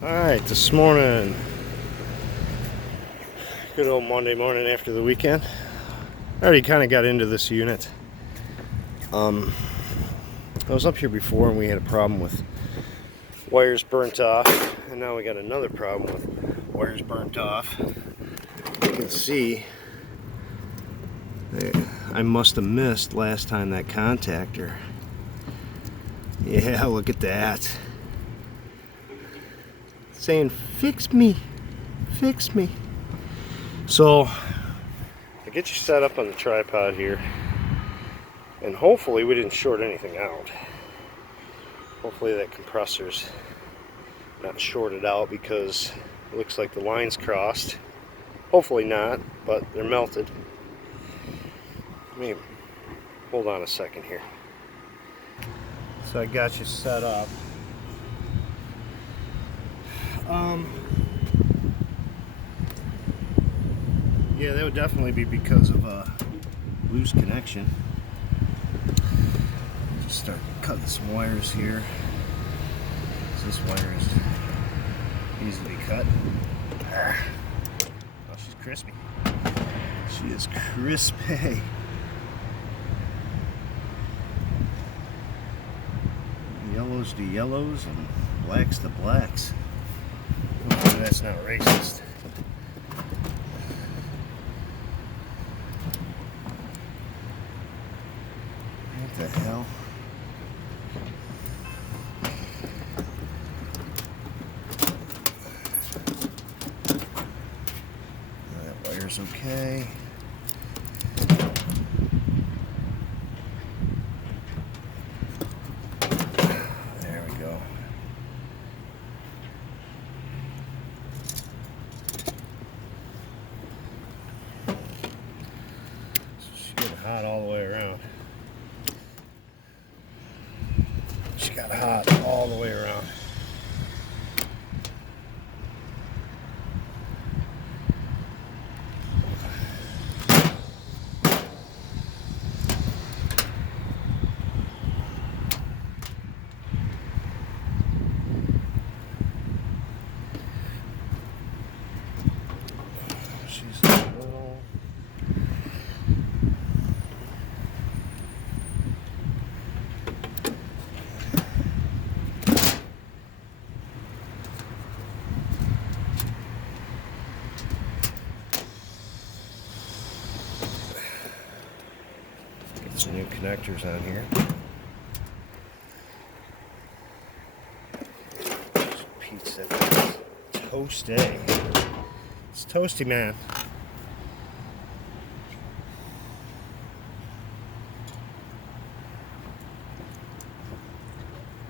Alright, this morning, good old Monday morning after the weekend. I already kind of got into this unit. I was up here before and we had a problem with wires burnt off, and now we got another problem with wires burnt off. You can see I must have missed last time that contactor. Yeah, look at that. Saying, fix me, fix me. So, I get you set up on the tripod here, and hopefully we didn't short anything out. Hopefully that compressor's not shorted out because it looks like the line's crossed. Hopefully not, but they're melted. Let me hold on a second here. So I got you set up. Yeah, that would definitely be because of a loose connection. Just start cutting some wires here. So this wire is easily cut. Oh, she's crispy. She is crispy. Yellows to yellows and blacks to blacks. Hopefully that's not racist. What the hell? That wire's okay. There we go. She's getting hot all the way around. She got hot all the way around. She's a little... Get some new connectors on here. Pizza. Toasty. It's toasty, man.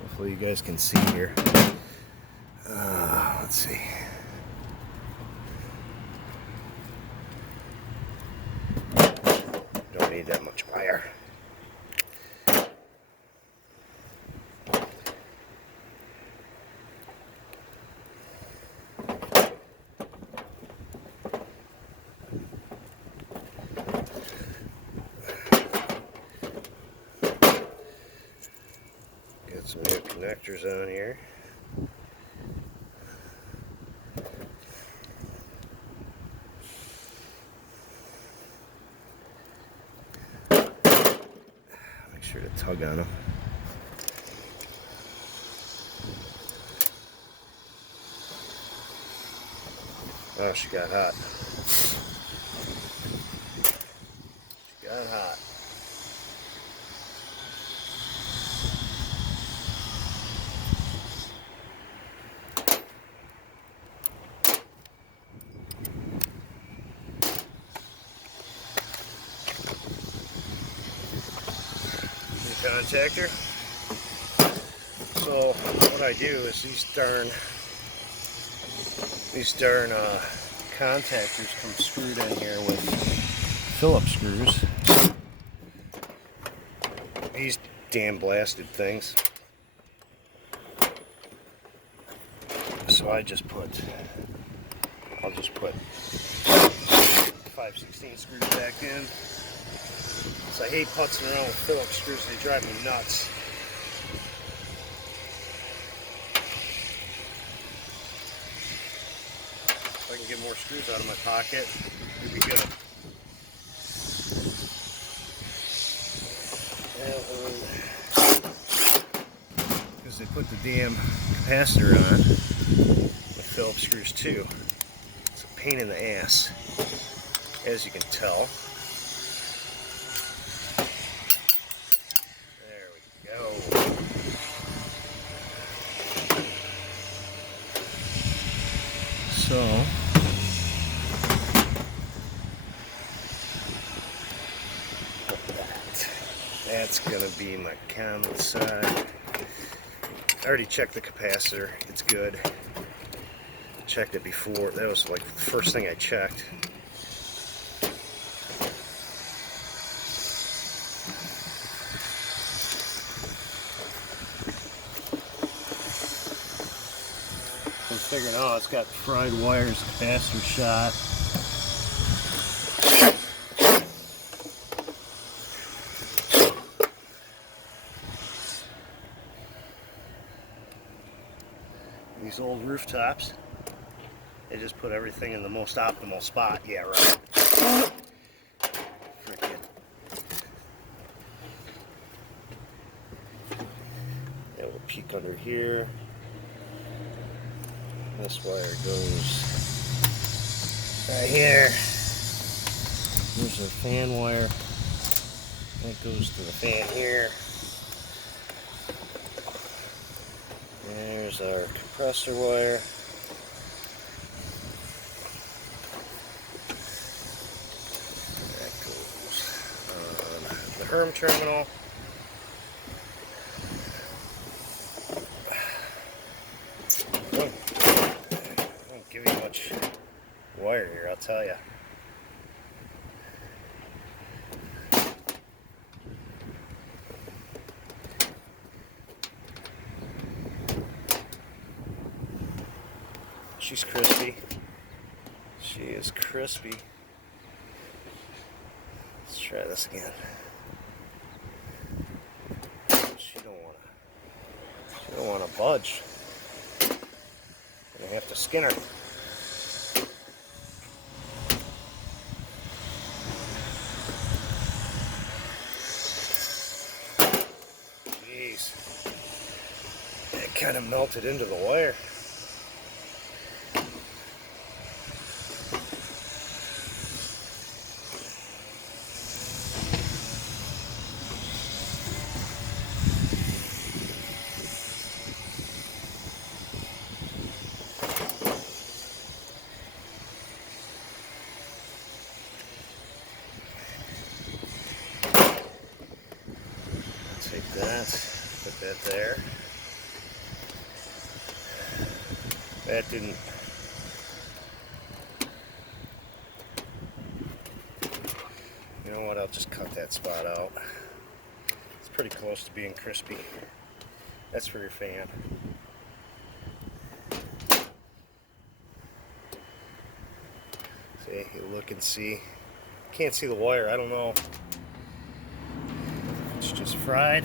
Hopefully you guys can see here. Let's see. Don't need that much wire. Got some new connectors on here. Make sure to tug on them. Oh, she got hot. She got hot. Contactor. So what I do is these darn contactors come screwed in here with Phillips screws. These damn blasted things. So I'll just put 5/16 screws back in. So I hate putzing around with Phillips screws, they drive me nuts. I can get more screws out of my pocket, it'd be good. Because they put the damn capacitor on with Phillips screws too. It's a pain in the ass, as you can tell. There we go. So that's going to be my common side. I already checked the capacitor. It's good. Checked it before. That was like the first thing I checked. I'm figuring, oh, it's got fried wires, capacitor shot. These old rooftops, they just put everything in the most optimal spot. Yeah, right. Frickin'. Yeah, we'll peek under here. This wire goes right here. There's our fan wire. That goes to the fan here. There's our compressor wire. That goes on the Herm terminal. I won't give you much wire here, I'll tell you. She's crispy. She is crispy. Let's try this again. She don't wanna budge. I have to skin her. Jeez. It kind of melted into the wire. Take that, put that there. That didn't. You know what, I'll just cut that spot out. It's pretty close to being crispy. That's for your fan. See, you look and see. Can't see the wire, I don't know. It's just fried.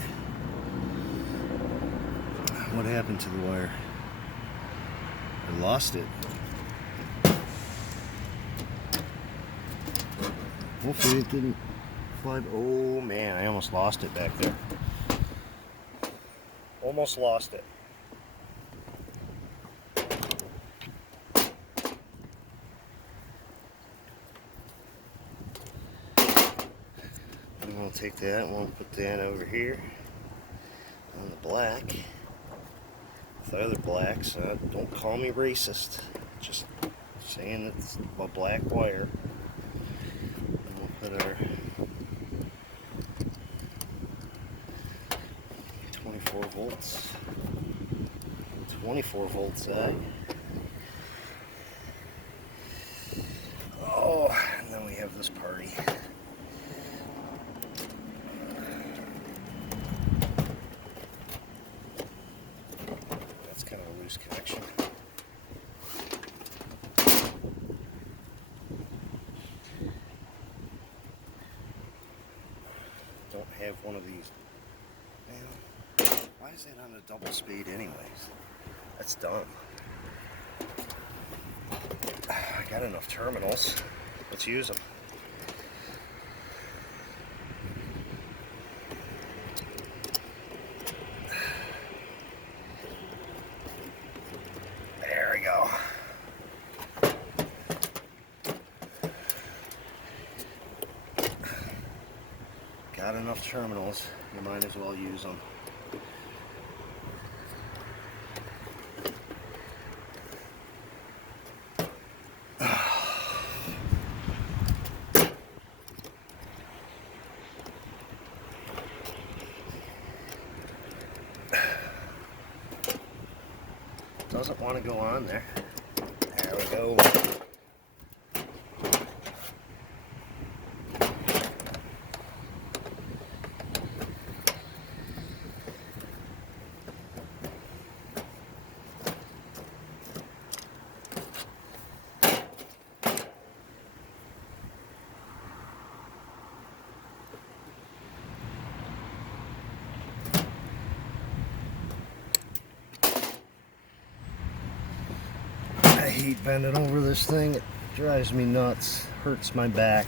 What happened to the wire? I lost it. Hopefully it didn't fly. Oh man, I almost lost it back there. Almost lost it. I'm going to take that and we'll put that over here on the black. The other blacks, don't call me racist. Just saying it's a black wire. And we'll put our 24 volts. 24 volt side. Oh, and then we have this party. Connection. Don't have one of these. Man, why is that on a double speed anyways? That's dumb. I Got enough terminals. Let's use them. There we go. Got enough terminals. You might as well use them. Doesn't want to go on there. There we go. I hate bending over this thing. It drives me nuts. Hurts my back.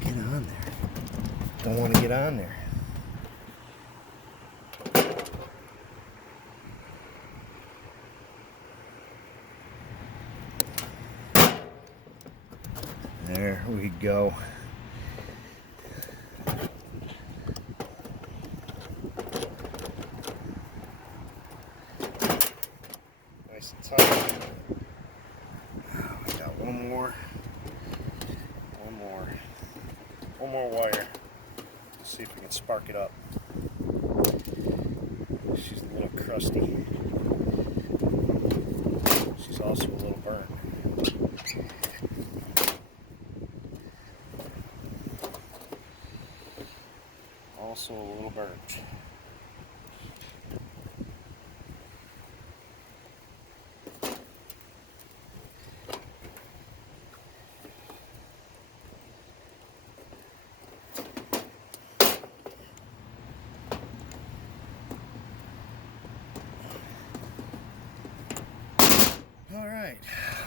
Get on there. Don't want to get on there. There we go. Nice and tight. We got one more wire. Let's see if we can spark it up. She's a little crusty. She's also a little burnt. Also a little burnt. All right,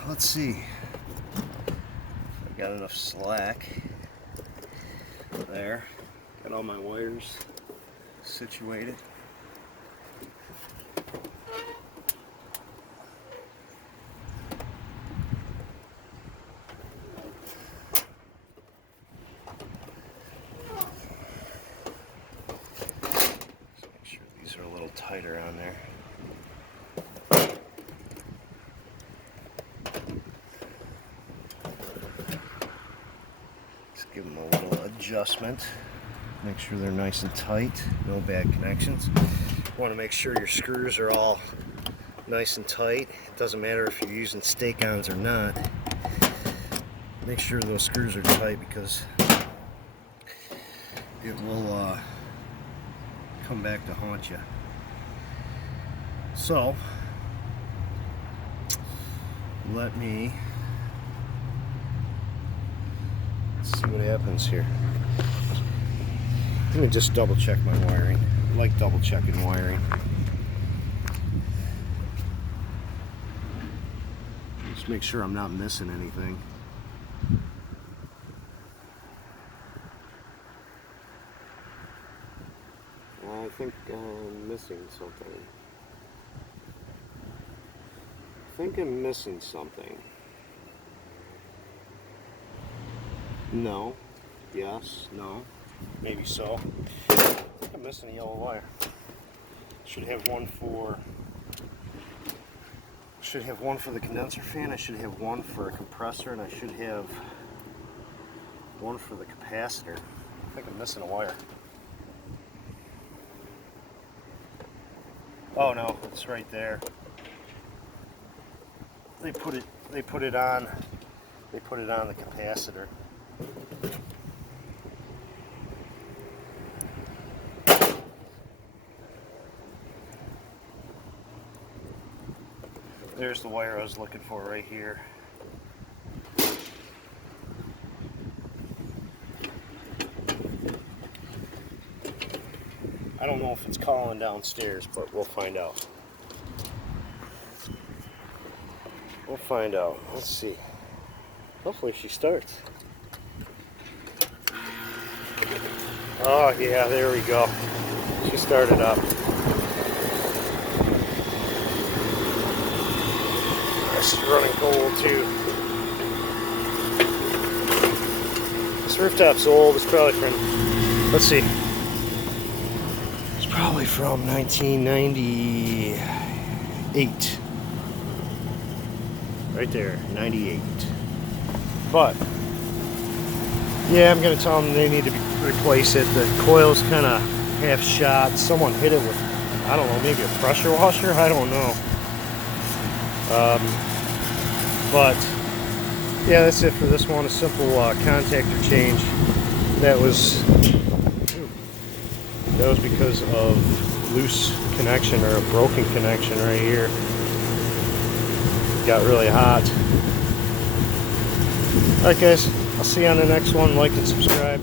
let's see. I got enough slack there. Got all my wires situated. Just make sure these are a little tighter on there. Just give them a little adjustment. Make sure they're nice and tight, no bad connections. You want to make sure your screws are all nice and tight. It doesn't matter if you're using stake-ons or not. Make sure those screws are tight because it will come back to haunt you. So, let's see what happens here. Let me just double check my wiring. I like double checking wiring. Just make sure I'm not missing anything. I think I'm missing something. No. Yes. No. Maybe so. I think I'm missing a yellow wire. Should have one for the condenser fan. I should have one for a compressor, and I should have one for the capacitor. I think I'm missing a wire. Oh no, it's right there. They put it on the capacitor. There's the wire I was looking for right here. I don't know if it's calling downstairs, but we'll find out. We'll find out. Let's see. Hopefully she starts. Oh yeah, there we go. She started up. She's running cold too. This rooftop's old. It's probably from, let's see. It's probably from 1998. Right there, 98. But yeah, I'm gonna tell them they need to replace it. The coil's kind of half shot. Someone hit it with, I don't know, maybe a pressure washer. I don't know. But yeah, that's it for this one. A simple contactor change. That was because of loose connection or a broken connection right here. It got really hot. Alright guys, I'll see you on the next one. Like and subscribe.